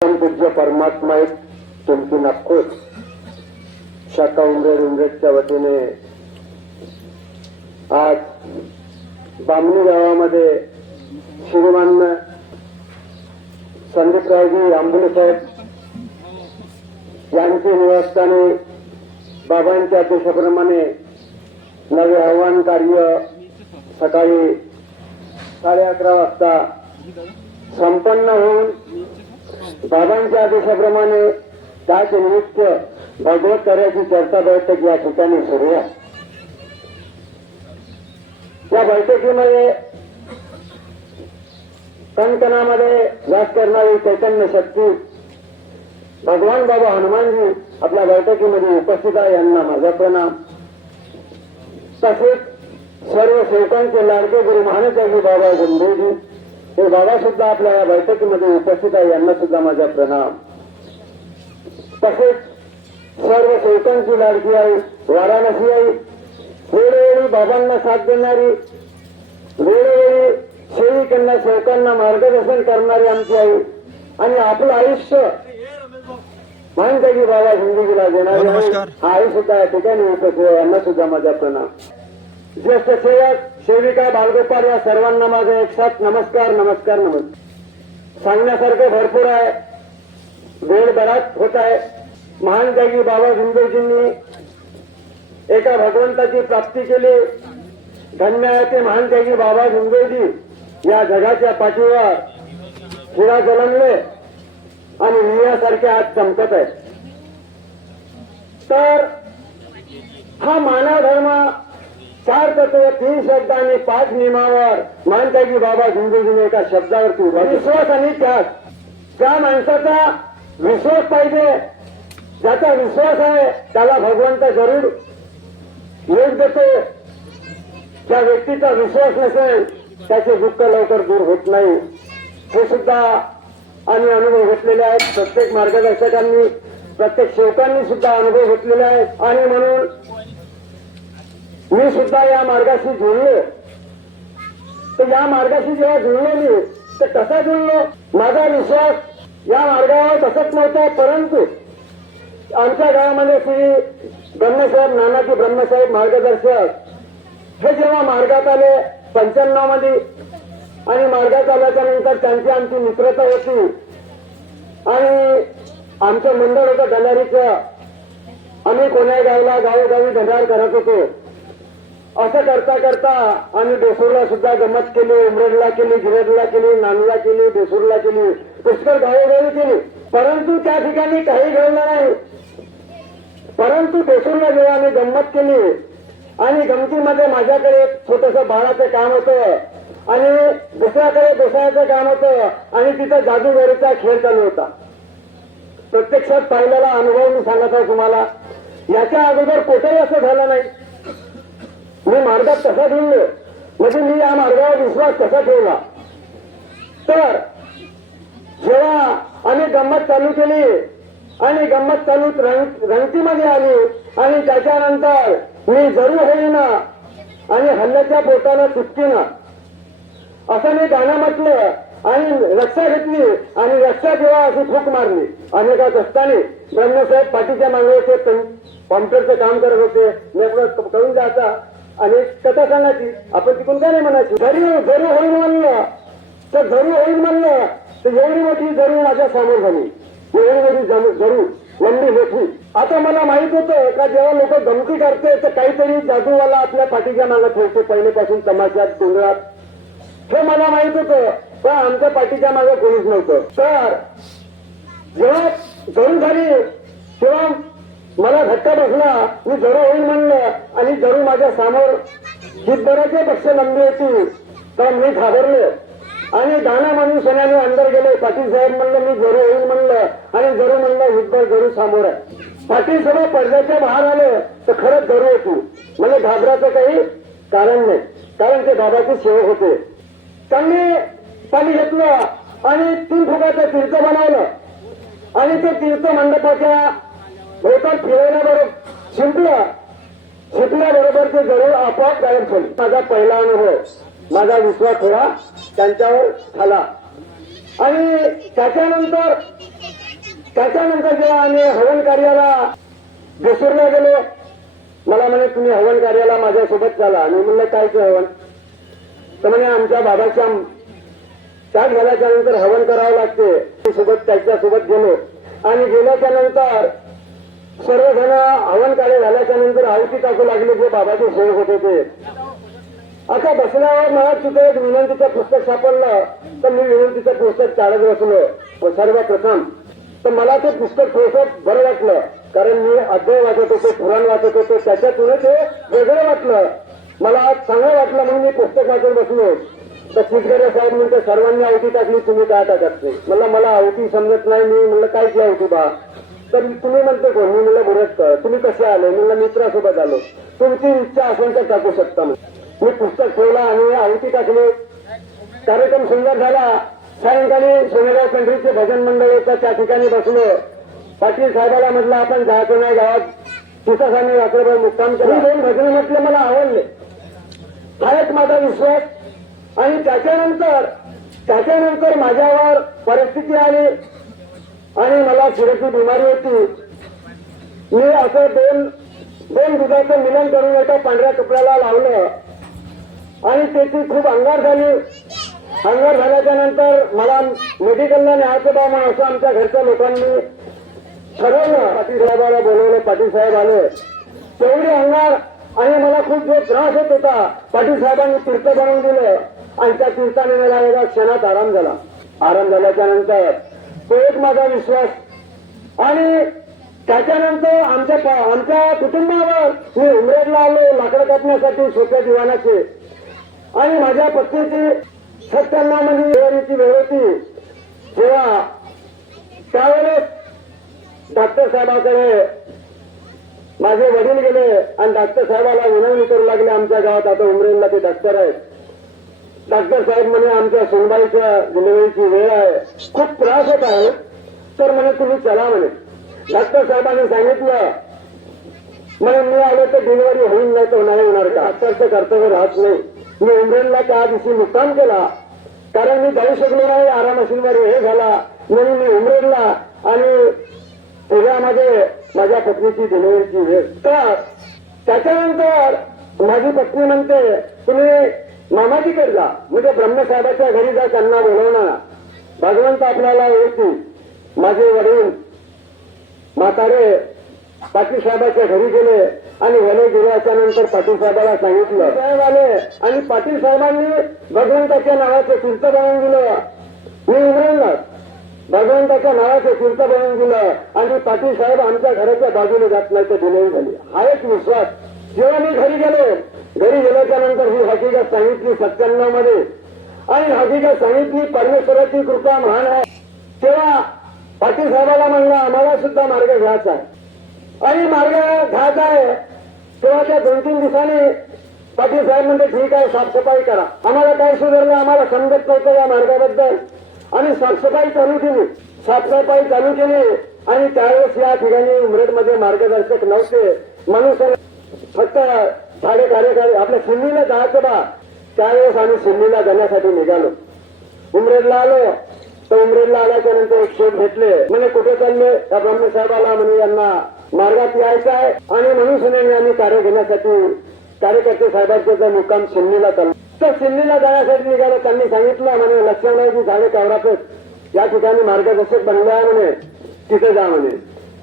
पूज्य परमात्मा एक तुमची नागपूर शाखा उमरेड उमरेडच्या वतीने आज बामणी गावामध्ये श्रीमान संदीपरावजी आंबुले साहेब यांचे निवासस्थानी बाबांच्या आदेशाप्रमाणे नवे आव्हान कार्य सकाळी साडे अकरा वाजता संपन्न होऊन बाबांच्या आदेशाप्रमाणे त्याच निमित्त भगवत कार्याची चर्चा बैठक या ठिकाणी सुरू आहे या बैठकीमध्ये कंकणामध्ये व्यास करणारी चैतन्य शक्ती भगवान बाबा हनुमानजी आपल्या बैठकीमध्ये उपस्थित आहे यांना माझा प्रणाम. तसेच सर्व सेवकांचे लाडके गुरु महानचार्य बाबा गंभीरजी हे बाबा सुद्धा आपल्या या बैठकीमध्ये उपस्थित आहे. यांना सुद्धा माझा प्रणाम. तसेच सर्व सेवकांची लाडकी आई वाराणसी आई वेळोवेळी बाबांना साथ देणारी वेळोवेळी सेविकांना सेवकांना मार्गदर्शन करणारी आमची आई आणि आपलं आयुष्य. मानते की बाबा जिंदगीला देणारी आई. हा आई सुद्धा या ठिकाणी उपस्थित आहे. यांना सुद्धा माझा प्रणाम. ज्येष्ठ सेवक सेविका बालगोपाल या सर्वांना माझा एक साथ नमस्कार नमस्कार नमस्कार. सांगण्यासारखं भरपूर आहे. वेळ बराच होत आहे. महान त्यागी बाबा झुंबेजींनी एका भगवंताची प्राप्ती केली. धन्य आहे ते महान त्यागी बाबा झुंबेजी या जगाच्या पाठीवर हिरा जलमले आणि वियासारखे आज चमकत आहेत. तर हा मानव धर्म चार तत्व तीन शब्द आणि पाच नियमावर. मानता की बाबा हिंदूजीने एका शब्दावरती उभा विश्वास आणि त्याग. ज्या माणसाचा विश्वास पाहिजे ज्याचा विश्वास आहे त्याला भगवंत जरूर योग देतो. ज्या व्यक्तीचा विश्वास नसेल त्याचे दुःख लवकर दूर होत नाही. हे सुद्धा आम्ही अनुभव घेतलेले आहेत. प्रत्येक मार्गदर्शकांनी प्रत्येक सेवकांनी सुद्धा अनुभव घेतलेले आहेत. आणि म्हणून मी सुद्धा या मार्गाशी जुळलो. तर या मार्गाशी जेव्हा जुळलो मी तर कसा जुळलो? माझा विश्वास या मार्गावर तसंच नव्हता परंतु आमच्या गावामध्ये श्री ब्रह्मसाहेब नानाजी ब्रह्मसाहेब मार्गदर्शक हे जेव्हा मार्गात आले पंच्याण्णवमध्ये आणि मार्गात आल्याच्यानंतर त्यांची आमची मित्रता होती. आणि आमचं मंडळ होतं गलारीचं आम्ही कोण्या गावला गावोगावी धंदार करत होतो. असं करता करता आम्ही बेसूरला सुद्धा गमत केली उमरडला केली गिरेडला केली नांदला केली बेसूरला केली. पुष्कळ गावोगावी केली. परंतु त्या ठिकाणी काही घडलं नाही. परंतु बेसूरला जेव्हा आम्ही गंमत केली आणि गमतीमध्ये माझ्याकडे छोटस बाळाचं काम होतं आणि दुसऱ्याकडे दुसऱ्याचं काम होतं आणि तिथं जादूगरीचा खेळ चालू होता. प्रत्यक्षात पाहिलेला अनुभव मी सांगत आहे तुम्हाला. याच्या अगोदर कुठेही असं झालं नाही. मी मार्गात कसा जुळलो म्हणजे मी या मार्गावर विश्वास कसा ठेवला? तर जेव्हा आम्ही गंमत चालू केली आणि गंमत चालू रंग रंगतीमध्ये आली आणि त्याच्यानंतर मी जरूर होईना आणि हल्ल्याच्या पोटानं चुटकीना असं मी गाणं म्हटलं आणि रक्षा घेतली आणि रक्षा जेव्हा अशी फूक मारली. अनेकात असताना ब्रह्मसाहेब पाठीच्या मागे होते पण कॉम्प्युटरचं काम करत होते. नेटवर्क करून जायचा आणि कथा सांगायची. आपण तिकडून काय नाही म्हणायची? घरी घरी होईल म्हणलं तर घरी होईल म्हणलं तर एवढी मोठी जरूर माझ्यासमोर झाली. एवढी मोठी जरूर लंबी मोठी. आता मला माहीत होतं का जेव्हा लोक धमकी करते तर काहीतरी जादूवाला आपल्या पाठीच्या मागे ठेवते पहिलेपासून तमाशात गोंधळात. हे मला माहीत होतं पण आमच्या पाठीच्या मागे कोणीच नव्हतं. तर जेव्हा जरूर झाली तेव्हा मला धक्का बसला मी जरू होईल म्हणलं आणि जरू माझ्यासमोर हितभराचे पक्ष लंबी होती. तर मी घाबरले. आणि गाणं म्हणून सोन्याने अंदर गेले. पाटील साहेब म्हणलं मी जरू होईल म्हणलं. आणि जरू म्हणलं हितभर जरू समोर आहे. पाटील सभा पडद्याच्या बाहेर आले तर खरंच जरू होती म्हणजे घाबराचं काही कारण नाही. कारण ते बाबाचे सेवक होते. त्यांनी पाणी घेतलं आणि तीन फुटाचं तीर्थ बनवलं. आणि ते तीर्थ मंडपाच्या भोवताल फिरवण्याबरोबर शिंपला शिकल्याबरोबर ते जरूर आपोआप गायब झाले. माझा पहिला अनुभव माझा विश्वास थोडा त्यांच्यावर झाला. आणि त्याच्यानंतर त्याच्यानंतर जेव्हा आम्ही हवन कार्याला बेसूरला गेलो मला म्हणे तुम्ही हवन कार्याला माझ्यासोबत चाला. मी म्हणलं कायचं हवन? तर म्हणे आमच्या बाबाच्या त्याग झाल्याच्यानंतर हवन करावं लागते. सोबत त्याच्यासोबत गेलो. आणि गेल्याच्यानंतर सर्वजण हवन कार्य झाल्याच्यानंतर आहुती टाकू लागले जे बाबाचे सेवक होते ते. आता बसल्यावर मला तिथे एक विनंतीचं पुस्तक सापडलं तर मी विनंतीचं पुस्तक चालत बसलो. सर्वप्रथम तर मला ते पुस्तक थोडस बरं वाटलं कारण मी अध्याय वाचत होतो पुराण वाचत होतो त्याच्यातूनच हे वेगळं वाटलं. मला आज चांगलं वाटलं म्हणून मी पुस्तक वाचत बसलो. तर चितगरे साहेब म्हणते सर्वांनी आवती टाकली तुम्ही काय टाकत म्हणलं मला आवती समजत नाही मी म्हणलं काय की बा? तर तुम्ही म्हणते कोण? मी म्हणलं बुरटकर तुम्ही कसे आले? म्हणलं मित्रासोबत आलो. तुमची इच्छा असेल तर टाकू शकता. मी. पुस्तक ठेवला आणि आहुती टाकली. कार्यक्रम सुंदर झाला. सायंकाळी सोनेगाव पेंढरीचे भजन मंडळ होतं त्या ठिकाणी बसलो. पाटील साहेबाला म्हटलं आपण जायचं नाही गावात. आम्ही रात्रभर मुक्काम केला. दोन भजन म्हटले मला आवडले. हा एक माझा विश्वास. आणि त्याच्यानंतर त्याच्यानंतर माझ्यावर परिस्थिती आली. आणि मला शिरची बिमारी होती. मी असं दोन दोन दुधाचं मिलन करून एका पांढऱ्या कपड्याला लावलं. आणि त्याची खूप अंगार झाली. अंगार झाल्याच्यानंतर मला मेडिकलला न्यायचं बा म्हणून असं आमच्या घरच्या लोकांनी ठरवलं. पाटील साहेबाला बोलवलं पाटील साहेब आले. तेवढी अंगार आणि मला खूप जो त्रास होत होता पाटील साहेबांनी तीर्थ बनवून दिलं. आणि त्या तीर्थाने मला एका क्षणात आराम झाला. आराम झाल्याच्यानंतर तो एक माझा विश्वास. आणि त्याच्यानंतर आमच्या आमच्या कुटुंबावर मी उमरेडला आलो लाकडं कापण्यासाठी सोप्या जीवनाचे आणि माझ्या पत्नीची सत्यांना म्हणजे डिलिव्हरीची वेळ होती. तेव्हा त्यावेळेस डॉक्टर साहेबाकडे माझे वडील गेले आणि डॉक्टर साहेबाला विनवणी करू लागले आमच्या गावात. आता उमरेला ते डॉक्टर आहेत. डॉक्टर साहेब म्हणे आमच्या सोनबाईच्या डिलिव्हरीची वेळ आहे. खूप त्रास होत आहे. तर म्हणे तुम्ही चला म्हणे. डॉक्टर साहेबांनी सांगितलं म्हणे मी आलो तर डिलिव्हरी होईल नाही तर नाही होणार का? डॉक्टरचं कर्तव्य राहत नाही. मी उमरेनला त्या दिवशी मुक्काम केला. कारण मी जाऊ शकलो नाही आरामशीनवर हे झाला. म्हणून मी उमरेनला आणि त्याच्यामध्ये माझ्या पत्नीची डिलिव्हरीची वेळ. तर त्याच्यानंतर माझी पत्नी म्हणते तुम्ही मामाजीकडे जा. म्हणजे ब्रह्मसाहेबाच्या घरी जा त्यांना बोलवणार भगवंत आपल्याला येतील माझे वडील म्हातारे पाटील साहेबाच्या घरी गेले आणि वले गेल्याच्यानंतर पाटील साहेबाला सांगितलं. साहेब आले आणि पाटील साहेबांनी भगवंताच्या नावाचं तीर्थ बनवून दिलं. मी उमरेला भगवंताच्या नावाचं तीर्थ बनवून दिलं आणि पाटील साहेब आमच्या घराच्या बाजूने जात नाही तर डिलिव्हरी झाली. हा एक विश्वास. जेव्हा मी घरी गेलो घरी गेल्याच्यानंतर ही हकीकत सांगितली सत्त्याण्णवमध्ये आणि हकीकत सांगितली परमेश्वराची कृपा महान आहे. तेव्हा पाटील साहेबाला म्हणलं आम्हाला सुद्धा मार्ग घ्यायचा आहे. आणि मार्ग घ्यायचा आहे तेव्हा त्या दोन तीन दिवसांनी पाटील साहेब म्हणते ठीक आहे साफसफाई करा. आम्हाला काय सुधारलं? आम्हाला समजत नव्हतं या मार्गाबद्दल. आणि साफसफाई चालू केली. साफसफाई चालू केली. आणि त्यावेळेस या ठिकाणी उमरेडमध्ये मार्गदर्शक नव्हते. म्हणून फक्त साडे कार्यकारी आपल्या सिल्लीला जायचं बा. त्यावेळेस आम्ही सिल्लीला जाण्यासाठी निघालो. उमरेडला आलो. तर उमरेडला आल्याच्यानंतर एक शोध भेटले. म्हणे कुठे चालले? त्या ब्रह्मसाहेबाला म्हणे यांना मार्गात यायचं आहे. आणि म्हणून सुनेने आम्ही कार्य घेण्यासाठी कार्यकर्ते साहेबांचा मुक्काम सिल्लीला चाललो. तर सिल्लीला जाण्यासाठी निघालो. त्यांनी सांगितलं म्हणे लक्ष्मणरावजी झाले कावरापेठ या ठिकाणी मार्गदर्शक बनले आहे म्हणे. तिथे जा म्हणे.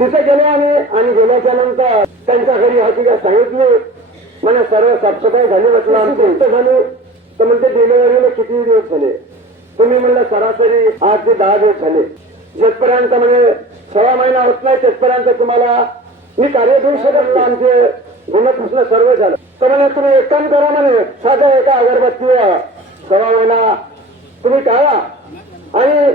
तिथे गेले आम्ही आणि गेल्याच्यानंतर त्यांच्या घरी हकीकत सांगितली म्हणे सर्व साफसफाई झाली म्हटलं आमचं. इथं झाली तर म्हणते डिलिव्हरीला किती दिवस झाले? तुम्ही म्हणलं सरासरी आठ ते दहा दिवस झाले. जेथपर्यंत म्हणजे सव्वा महिना होत नाही तेथपर्यंत तुम्हाला मी कार्य देऊ शकत नाही. आमचे गुणकृष्ण सर्व झालं. तर म्हणे तुम्ही एक काम करा म्हणे साधा एका अगरबत्ती सव्वा महिना तुम्ही टाळा. आणि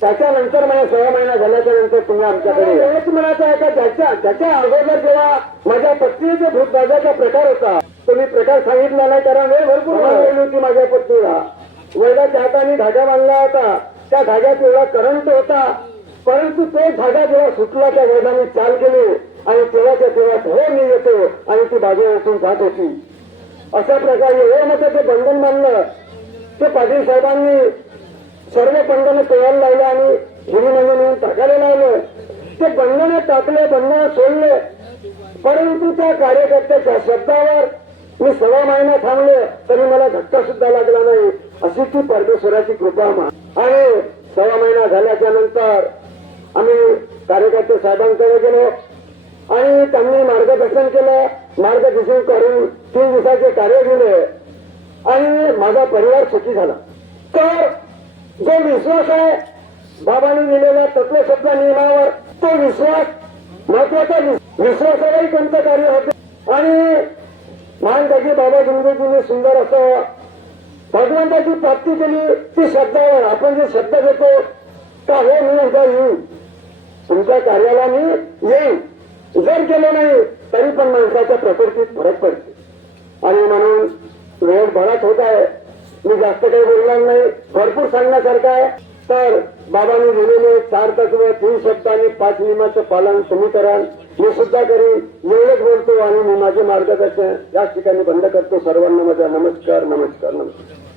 त्याच्यानंतर मला सहा महिना झाल्याच्यानंतर तुम्ही आमच्याकडे. हेच म्हणायचं आहे का? ज्याच्या ज्याच्या अगोदर जेव्हा माझ्या पत्नीचे भूतबाजाचा प्रकार होता तो मी प्रकार सांगितला नाही कारण वेळ भरपूर वेळ होती माझ्या पत्नीला. वैदाच्या हाताने धागा बांधला होता. त्या धाग्यात एवढा करंट होता. परंतु तो धागा जेव्हा सुटला त्या वेदाने चाल केली आणि तेव्हाच्या तेव्हा हो मी येतो आणि ती बाजू उठून जात होती. अशा प्रकारे हे मग ते बंधन मानलं ते पाटील साहेबांनी सर्व पंडाने तोडायला लावलं आणि हिरी म्हणजे टाकायला लावलं. टाकले बंधनं सोडले. परंतु त्या कार्यकर्त्याच्या शब्दावर मी सव्वा महिना थांबले तरी मला धक्का सुद्धा लागला नाही. अशी ती परमेश्वराची कृपा आणि सव्वा महिना झाल्याच्यानंतर आम्ही कार्यकर्ते साहेबांकडे गेलो आणि त्यांनी मार्गदर्शन केलं. मार्गदर्शन करून तीन दिवसाचे कार्य दिले आणि माझा परिवार सुखी झाला. तर जो विश्वास आहे बाबांनी दिलेल्या तत्वशब्द नियमावर तो विश्वास महत्त्वाचा विश्वासालाही कोणतं कार्य होते. आणि महानदाजी बाबा गुरुजींनी सुंदर असं भगवंताची प्राप्ती केली ती शब्दावर आपण जे शब्द देतो का हो मी उद्या येऊ. तुमच्या कार्याला मी येईन. जर केलं नाही तरी पण माणसाच्या प्रकृतीत फरक पडते. आणि म्हणून वेळ बराच होत आहे. मी जास्त काही बोलणार नाही. भरपूर सांगण्यासारखं आहे. तर बाबांनी दिलेले चार तत्व तीन शब्द आणि पाच नियमाचं पालन तुम्ही कराल मी सुद्धा करीन. एवढंच बोलतो आणि मी माझे मार्गदर्शन याच ठिकाणी बंद करतो. सर्वांना माझा नमस्कार नमस्कार नमस्कार.